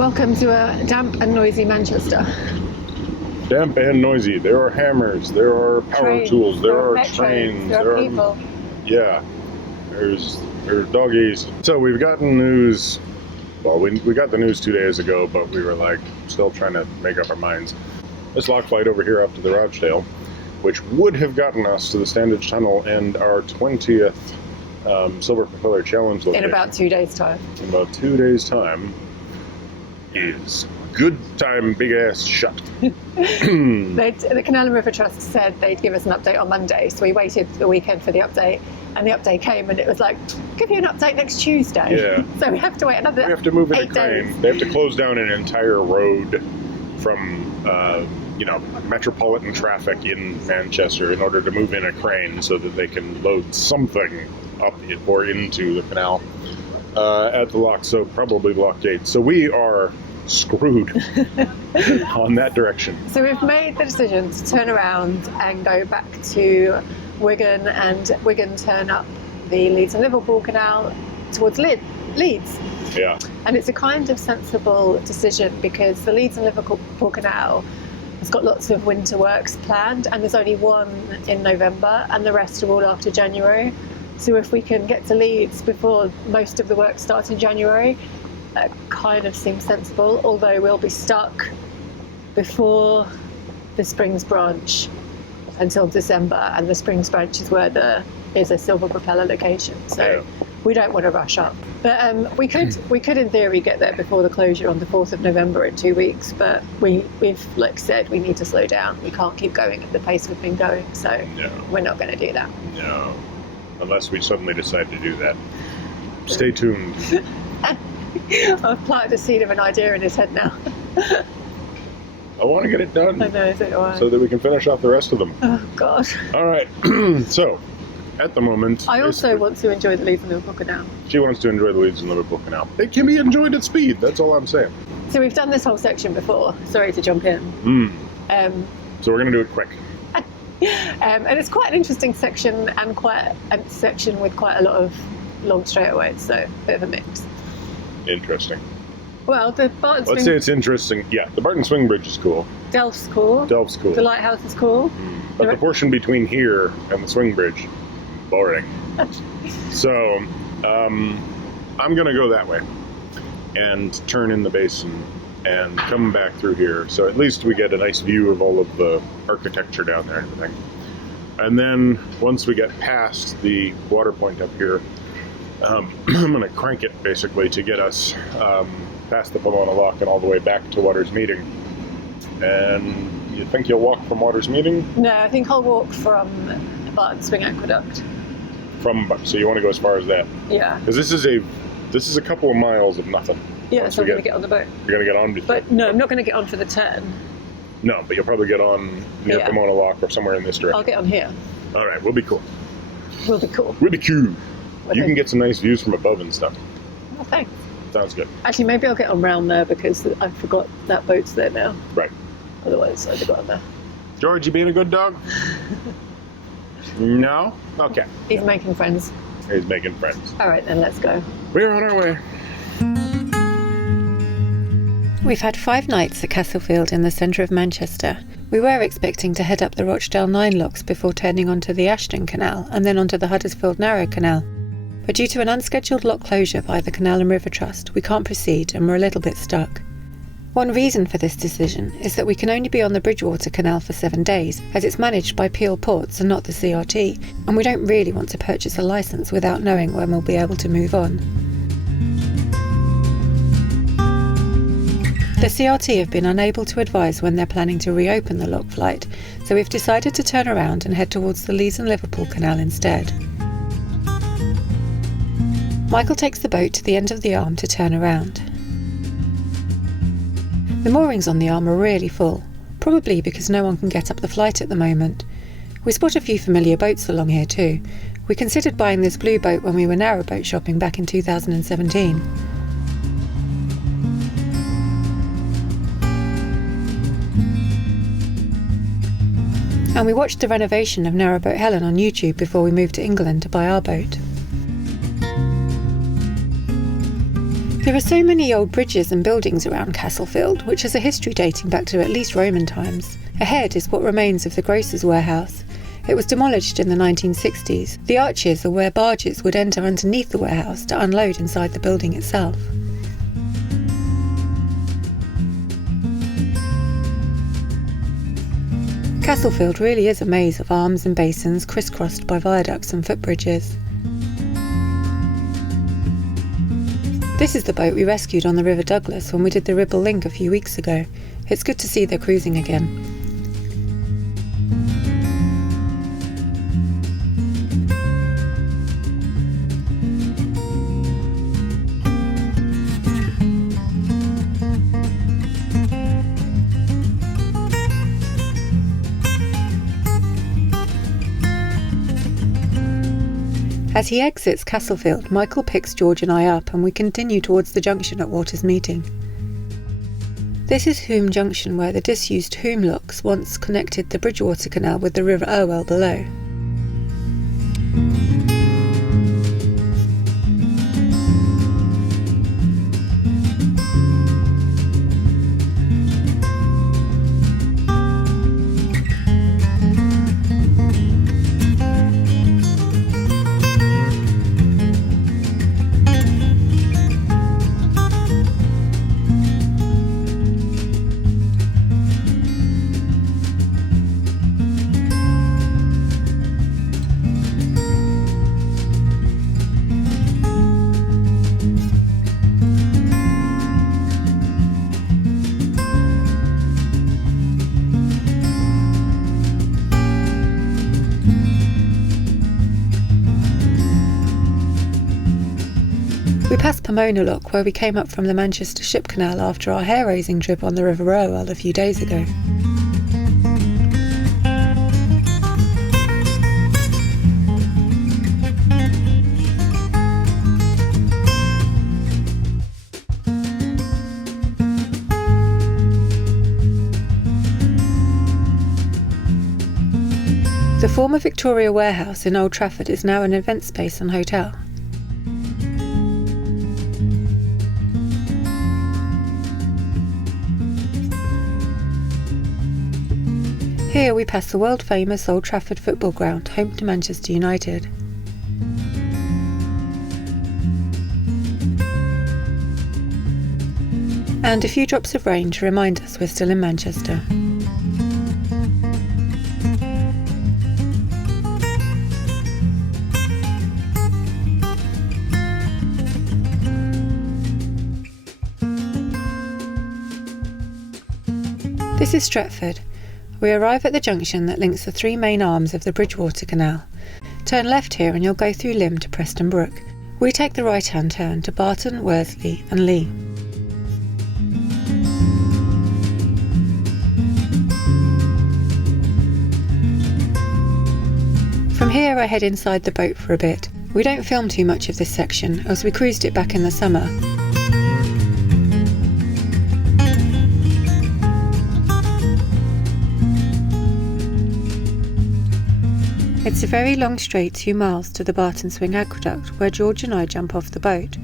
Welcome to a damp and noisy Manchester. Damp and noisy. There are hammers, there are power tools, there are trains, there are people. Yeah, there's doggies. So we've gotten news. Well, we got the news 2 days ago, but we were like still trying to make up our minds. This lock flight over here up to the Rochdale, which would have gotten us to the Standage Tunnel and our 20th Silver Propeller Challenge location. In about 2 days' time. In about 2 days' time is good time, big ass shut. The Canal and River Trust said they'd give us an update on Monday, so we waited the weekend for the update, and the update came and it was like, give you an update next Tuesday. Yeah. So we have to wait another 8 days. We have to move in a crane. They have to close down an entire road from metropolitan traffic in Manchester in order to move in a crane so that they can load something up or into the canal at the lock, so probably lock gate. So we are screwed on that direction. So we've made the decision to turn around and go back to Wigan, and Wigan turn up the Leeds and Liverpool Canal towards Leeds. Yeah. And it's a kind of sensible decision because the Leeds and Liverpool Canal has got lots of winter works planned, and there's only one in November and the rest are all after January. So if we can get to Leeds before most of the work starts in January, that kind of seems sensible, although we'll be stuck before the Springs branch until December, and the Springs branch is where there is a Silver Propeller location. So we don't want to rush up. But we could in theory get there before the closure on the 4th of November in 2 weeks, but we've like said, we need to slow down. We can't keep going at the pace we've been going, so we're not going to do that. No, unless we suddenly decide to do that. Stay tuned. I've planted a seed of an idea in his head now. I want to get it done. I know, so do I. So that we can finish off the rest of them. Oh, God. All right. So, at the moment... I also want to enjoy the Leeds and Liverpool Canal. She wants to enjoy the Leeds and Liverpool Canal. It can be enjoyed at speed, that's all I'm saying. So we've done this whole section before. Sorry to jump in. So we're going to do it quick. And it's quite an interesting section, and quite a section with quite a lot of long straightaways, so a bit of a mix. Interesting. Well, the Barton Let's say it's interesting. Yeah, the Barton Swing Bridge is cool. Delph's cool. Delph's cool. The lighthouse is cool. But the portion between here and the Swing Bridge, boring. So, I'm going to go that way and turn in the basin and come back through here. So at least we get a nice view of all of the architecture down there and everything. And then once we get past the water point up here, I'm going to crank it basically to get us past the Pomona Lock and all the way back to Waters Meeting. And you think you'll walk from Waters Meeting? No, I think I'll walk from Barton Swing Aqueduct. So you want to go as far as that? Yeah. Because this is a couple of miles of nothing. Yeah, so I'm going to get on the boat. You're going to get on? But no, I'm not going to get on for the turn. No, but you'll probably get on near Pomona Lock or somewhere in this direction. I'll get on here. All right, we'll be cool. We'll be cool. We'll be cool. Okay. You can get some nice views from above and stuff. Oh, thanks. Sounds good. Actually, maybe I'll get on round there because I forgot that boat's there now. Right. Otherwise, I'd have got on there. George, you being a good dog? No? Okay. He's making friends. He's making friends. All right, then let's go. We're on our way. We've had 5 nights at Castlefield in the centre of Manchester. We were expecting to head up the Rochdale 9 locks before turning onto the Ashton Canal and then onto the Huddersfield Narrow Canal. But due to an unscheduled lock closure by the Canal and River Trust, we can't proceed and we're a little bit stuck. One reason for this decision is that we can only be on the Bridgewater Canal for 7 days, as it's managed by Peel Ports and not the CRT, and we don't really want to purchase a licence without knowing when we'll be able to move on. The CRT have been unable to advise when they're planning to reopen the lock flight, so we've decided to turn around and head towards the Leeds and Liverpool Canal instead. Michael takes the boat to the end of the arm to turn around. The moorings on the arm are really full, probably because no one can get up the flight at the moment. We spot a few familiar boats along here too. We considered buying this blue boat when we were narrowboat shopping back in 2017. And we watched the renovation of Narrowboat Helen on YouTube before we moved to England to buy our boat. There are so many old bridges and buildings around Castlefield, which has a history dating back to at least Roman times. Ahead is what remains of the grocer's warehouse. It was demolished in the 1960s. The arches are where barges would enter underneath the warehouse to unload inside the building itself. Castlefield really is a maze of arms and basins crisscrossed by viaducts and footbridges. This is the boat we rescued on the River Douglas when we did the Ribble Link a few weeks ago. It's good to see they're cruising again. As he exits Castlefield, Michael picks George and I up and we continue towards the junction at Waters Meeting. This is Hulme Junction, where the disused Hulme Locks once connected the Bridgewater Canal with the River Irwell below. We passed Pomona Lock, where we came up from the Manchester Ship Canal after our hair-raising trip on the River Irwell a few days ago. The former Victoria Warehouse in Old Trafford is now an event space and hotel. Here we pass the world-famous Old Trafford football ground, home to Manchester United. And a few drops of rain to remind us we're still in Manchester. This is Stretford. We arrive at the junction that links the three main arms of the Bridgewater Canal. Turn left here and you'll go through Lymm to Preston Brook. We take the right-hand turn to Barton, Worsley and Lee. From here I head inside the boat for a bit. We don't film too much of this section as we cruised it back in the summer. It's a very long straight 2 miles to the Barton Aqueduct, where George and I jump off the boat.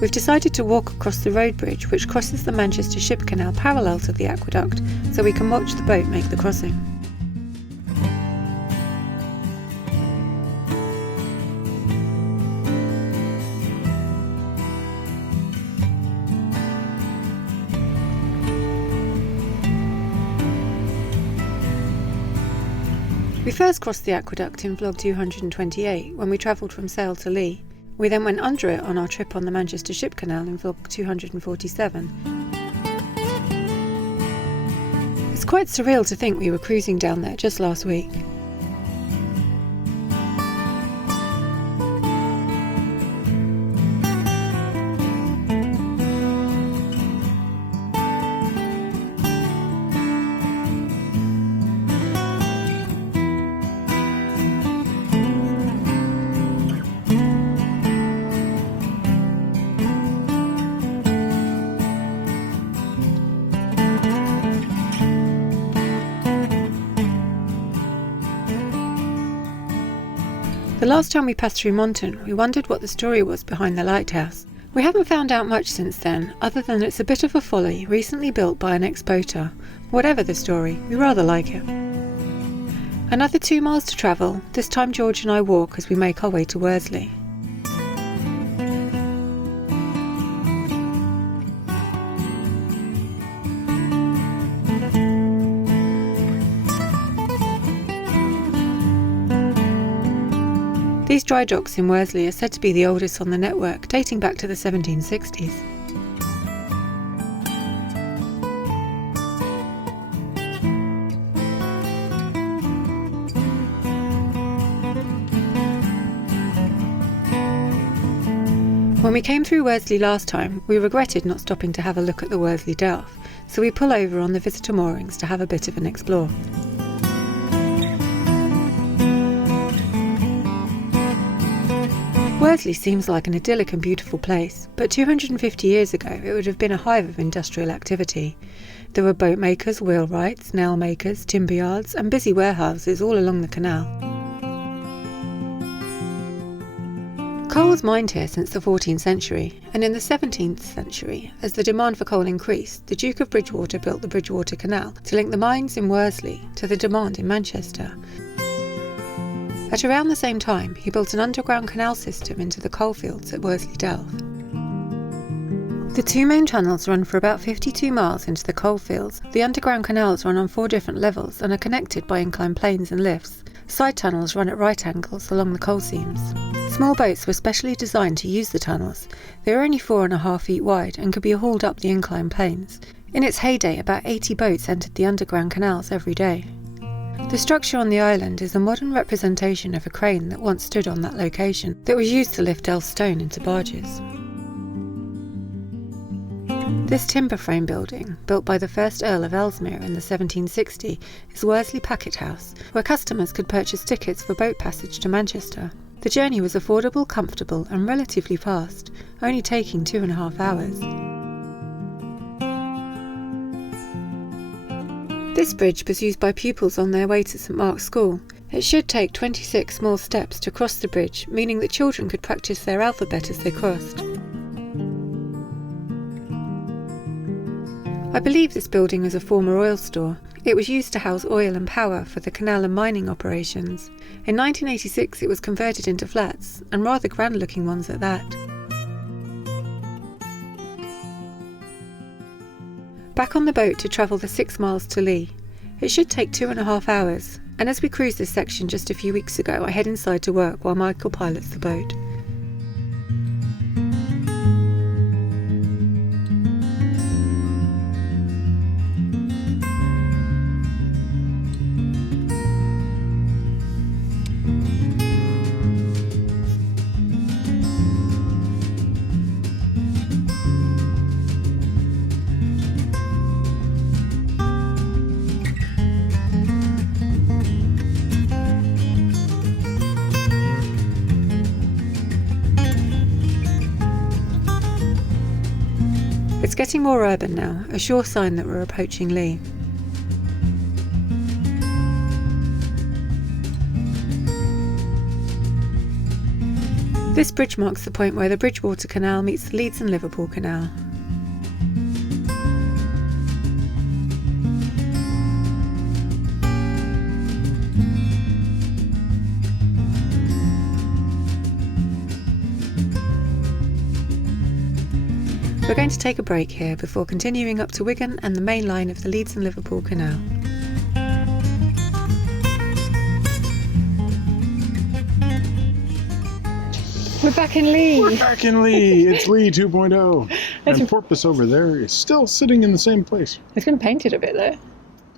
We've decided to walk across the road bridge which crosses the Manchester Ship Canal parallel to the aqueduct, so we can watch the boat make the crossing. We first crossed the aqueduct in vlog 228 when we travelled from Sale to Lee. We then went under it on our trip on the Manchester Ship Canal in vlog 247. It's quite surreal to think we were cruising down there just last week. The last time we passed through Monton, we wondered what the story was behind the lighthouse. We haven't found out much since then, other than it's a bit of a folly recently built by an ex-boater. Whatever the story, we rather like it. Another 2 miles to travel, this time George and I walk as we make our way to Worsley. These dry docks in Worsley are said to be the oldest on the network, dating back to the 1760s. When we came through Worsley last time, we regretted not stopping to have a look at the Worsley Delph, so we pull over on the visitor moorings to have a bit of an explore. Worsley seems like an idyllic and beautiful place, but 250 years ago it would have been a hive of industrial activity. There were boat makers, wheelwrights, nail makers, timber yards and busy warehouses all along the canal. Coal was mined here since the 14th century, and in the 17th century, as the demand for coal increased, the Duke of Bridgewater built the Bridgewater Canal to link the mines in Worsley to the demand in Manchester. At around the same time, he built an underground canal system into the coalfields at Worsley Delph. The 2 main tunnels run for about 52 miles into the coalfields. The underground canals run on 4 different levels and are connected by inclined planes and lifts. Side tunnels run at right angles along the coal seams. Small boats were specially designed to use the tunnels. They were only 4.5 feet wide and could be hauled up the inclined planes. In its heyday, about 80 boats entered the underground canals every day. The structure on the island is a modern representation of a crane that once stood on that location that was used to lift Delph stone into barges. This timber frame building, built by the first Earl of Ellesmere in the 1760s, is Worsley Packet House, where customers could purchase tickets for boat passage to Manchester. The journey was affordable, comfortable and relatively fast, only taking 2.5 hours. This bridge was used by pupils on their way to St Mark's School. It should take 26 small steps to cross the bridge, meaning that children could practice their alphabet as they crossed. I believe this building is a former oil store. It was used to house oil and power for the canal and mining operations. In 1986 it was converted into flats, and rather grand looking ones at that. Back on the boat to travel the 6 miles to Lee. It should take 2.5 hours, and as we cruised this section just a few weeks ago, I head inside to work while Michael pilots the boat. It's getting more urban now, a sure sign that we're approaching Lee. This bridge marks the point where the Bridgewater Canal meets the Leeds and Liverpool Canal. We're going to take a break here before continuing up to Wigan and the main line of the Leeds and Liverpool Canal. We're back in Lee. We're back in Lee. It's Lee 2.0. And Porpoise over there is still sitting in the same place. It's been painted a bit though.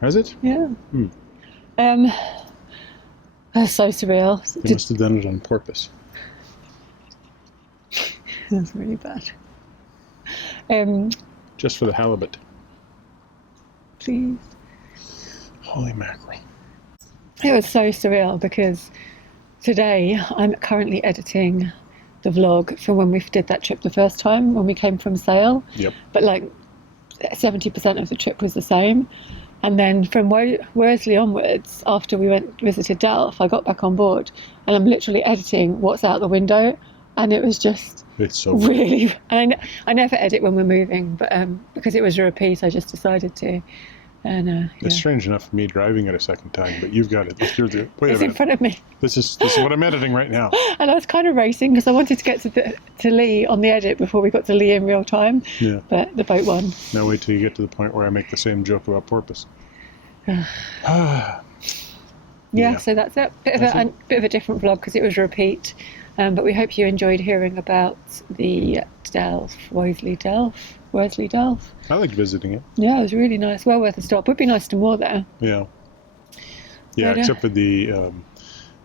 Has it? Yeah. That's so surreal. They must have done it on purpose. That's really bad. Just for the halibut. Please. Holy mackerel. It was so surreal because today I'm currently editing the vlog from when we did that trip the first time, when we came from Sale. Yep. But like 70% of the trip was the same. And then from Worsley onwards, after we visited Delph, I got back on board and I'm literally editing what's out the window. And it was just It's so really. And I never edit when we're moving, but because it was a repeat, I just decided to. And It's strange enough for me driving it a second time, but you've got it. Wait a it's minute. in front of me. This is what I'm editing right now. And I was kind of racing because I wanted to get to Lee on the edit before we got to Lee in real time. Yeah. But the boat won. Now wait till you get to the point where I make the same joke about porpoise. Yeah, so that's it. Bit of a different vlog because it was a repeat. But we hope you enjoyed hearing about the Worsley Delph. I liked visiting it. Yeah, it was really nice. Well worth a stop. Would be nice to more there. Yeah. Yeah, But, except for the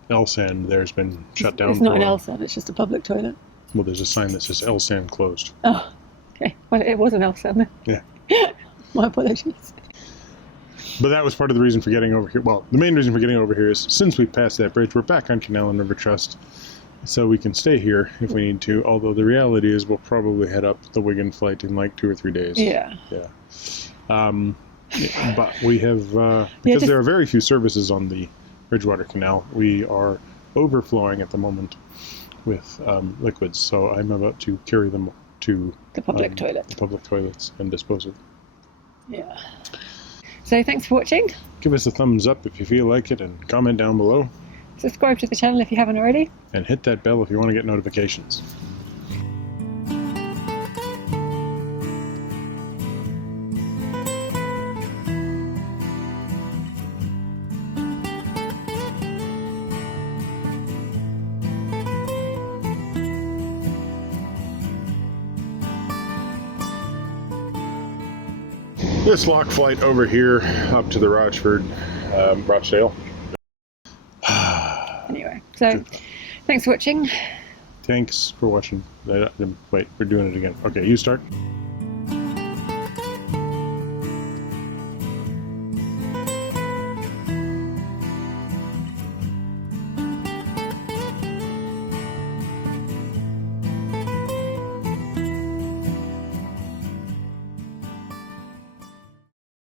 L-Sand there's been shut down. It's not for an a while. L-Sand, it's just a public toilet. Well, there's a sign that says L-Sand closed. Oh, okay. Well, it was an L-Sand then. Yeah. My apologies. But that was part of the reason for getting over here. Well, the main reason for getting over here is since we passed that bridge, we're back on Canal and River Trust. So we can stay here if we need to, although the reality is we'll probably head up the Wigan flight in like 2 or 3 days. Yeah. Yeah. But we have, because there are very few services on the Bridgewater Canal, we are overflowing at the moment with liquids. So I'm about to carry them to The public toilet. the public toilets and dispose of them. Yeah. So thanks for watching. Give us a thumbs up if you feel like it and comment down below. Subscribe to the channel if you haven't already. And hit that bell if you want to get notifications. This lock flight over here up to the Rochdale. Anyway, so thanks for watching. Thanks for watching. Wait, we're doing it again. Okay, you start.